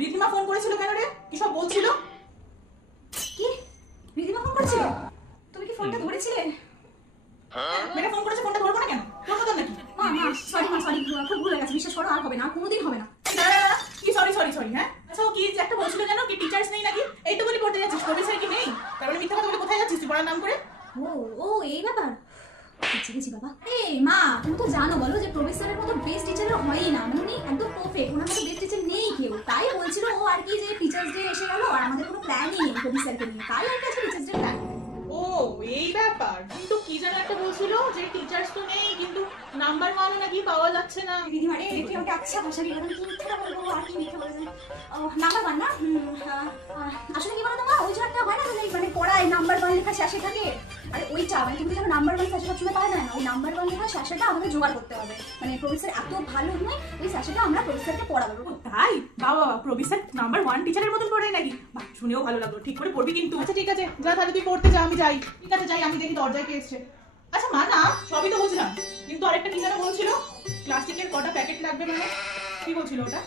Ridhima phone করেছিল কেন রে? কি সব বলছিল? কি রিধিমা ফোন করেছিল? তুমি কি ফোনটা ধরেছিলে? মেয়েটা ফোন করেছে, ফোনটা ধরবো না কেন? তোর মতন নাকি? সরি খুব ভুল হয়ে গেছে, বিশ্বাস করো আর হবে না, কোনোদিন হবে না। কি সরি হ্যাঁ? আচ্ছা ও কি একটা বলছিল জানো, কি টিচার্স নেই নাকি? এই তো বলি পড়তে যাচ্ছিস, প্রফেসর কি নেই? তারপরে মিথ্যা কথা বলে কোথায় যাচ্ছিস তুই পড়ার নাম করে? ও এই ব্যাপার। বুঝছি বাবা। মা তুমি তো জানো বলো যে প্রফেসরের মতো বেস্ট টিচার হয়ই না, মানে উনি একদম পারফেক্ট, ওনার মতো বেস্ট টিচার নেই কেউ। তাই বলছিল ও আর কি যে টিচার্স ডে এসে গেল আর আমাদের কোনো প্ল্যানই নেই প্রফেসরকে নিয়ে, তাই আর কি আজকে টিচার্স ডে প্ল্যান। ও এই ব্যাপার। কিন্তু কি যেন একটা বলছিল যে টিচার্স তো নেই কিন্তু নাম্বার 1 নাকি পাওয়া যাচ্ছে না। দিদি মানে দেখে আমাকে আচ্ছা ভাষা কি কি মিথ্যা বলবো আর কি মিথ্যা বলবো। নাম্বার 1 না, আসলে কি বলো তোমার ওই যে একটা হয় না মানে পড়ায় নাম্বার 1 লেখা শেষে থাকে, আরে ওইটা মানে তুমি যখন নাম্বার 1 শেষে সবসময় পাওয়া যায় না, ওই নাম্বার 1 লেখা শেষেটা আমাদের জোগাড় করতে হবে। মানে প্রফেসর এত ভালো নয়, ওই শেষেটা আমরা প্রফেসরকে পড়াবো। তাই বাবা প্রফেসর নাম্বার 1 টিচারের মতন পড়ায় নাকি? বাহ, শুনেও ভালো লাগলো। ঠিক করে পড়বি কিন্তু। আচ্ছা ঠিক আছে, যা তাহলে তুই পড়তে যা, আমি যাই। ঠিক আছে যাই, আমি দেখি দরজায় কে এসছে। আচ্ছা মা না সবই তো বুঝলাম, কিন্তু আরেকটা কি যেন বলছিল, প্লাস্টিকের কটা প্যাকেট লাগবে মানে কি বলছিল ওটা?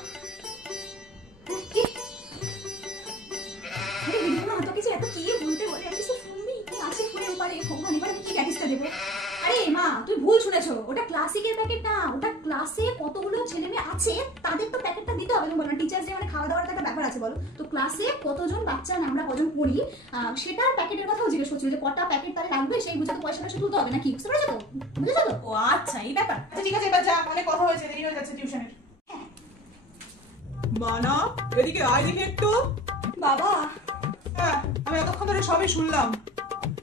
কি আরে দিদি না তো কিছু এত কি বলতে বলে আর কিছু শুনবি কি আছে ফোনে পারে ভগবান, এবার আমি কি প্যাকেজটা দেবো? আরে মা তুই ভুল শুনেছো, ওটা ক্লাসিকের প্যাকেট না, ওটা ক্লাসে কতগুলো ছেলে মেয়ে আছে তাদের তো প্যাকেটটা দিতে হবে। বলো টিচার্স ডে মানে খাওয়া দাওয়ার একটা ব্যাপার আছে বলো, তো ক্লাসে কতজন বাচ্চা আমরা কজন পড়ি সেটার প্যাকেটের কথাও জিজ্ঞেস করছিল যে কটা প্যাকেট তাহলে লাগবে, সেই বুঝে তো পয়সাটা তুলতে হবে নাকি, বুঝতে পেরেছো তো? বুঝেছো তো? ও আচ্ছা এই ব্যাপার। আচ্ছা ঠিক আছে এবার যা, অনেক কথা হয়েছে, দেরি হয়ে যাচ্ছে টিউশনের। মানা এদিকে আয় দেখি একটু। বাবা হ্যাঁ আমি এতক্ষণ ধরে সবই শুনলাম,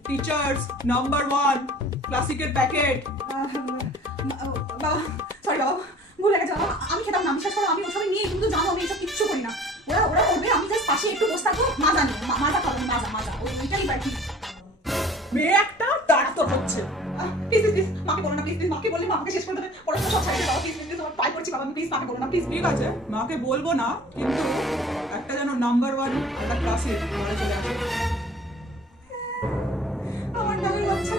টিচার্স নাম্বার 1 ক্লাসিকের প্যাকেট। বাবা সরি বাবা ভুল হয়ে গেছে বাবা, আমি খেতাম না, বিশ্বাস করো আমি ওসবে নিয়ে কিন্তু জানো আমি এইসব কিচ্ছু করি না। ওরা করবে, আমি জাস্ট পাশে একটু বসে থাকবো, মাজা নেই মাজা খাবো, মাজা ওইটাই বাকি। মেয়ে একটা তার তো হচ্ছে। প্লিজ মাকে বলো না, প্লিজ মাকে বললে মাকে শেষ করে দেবে, পড়াশোনা সব ছাড়িয়ে দাও প্লিজ, তোমার পাই করছি বাবা, প্লিজ মাকে বলো না প্লিজ। ঠিক আছে মাকে বলবো না, কিন্তু একটা যেন নাম্বার 1 একটা ক্লাসের ঘরে চলে আসে। আমার নামের বাচ্চা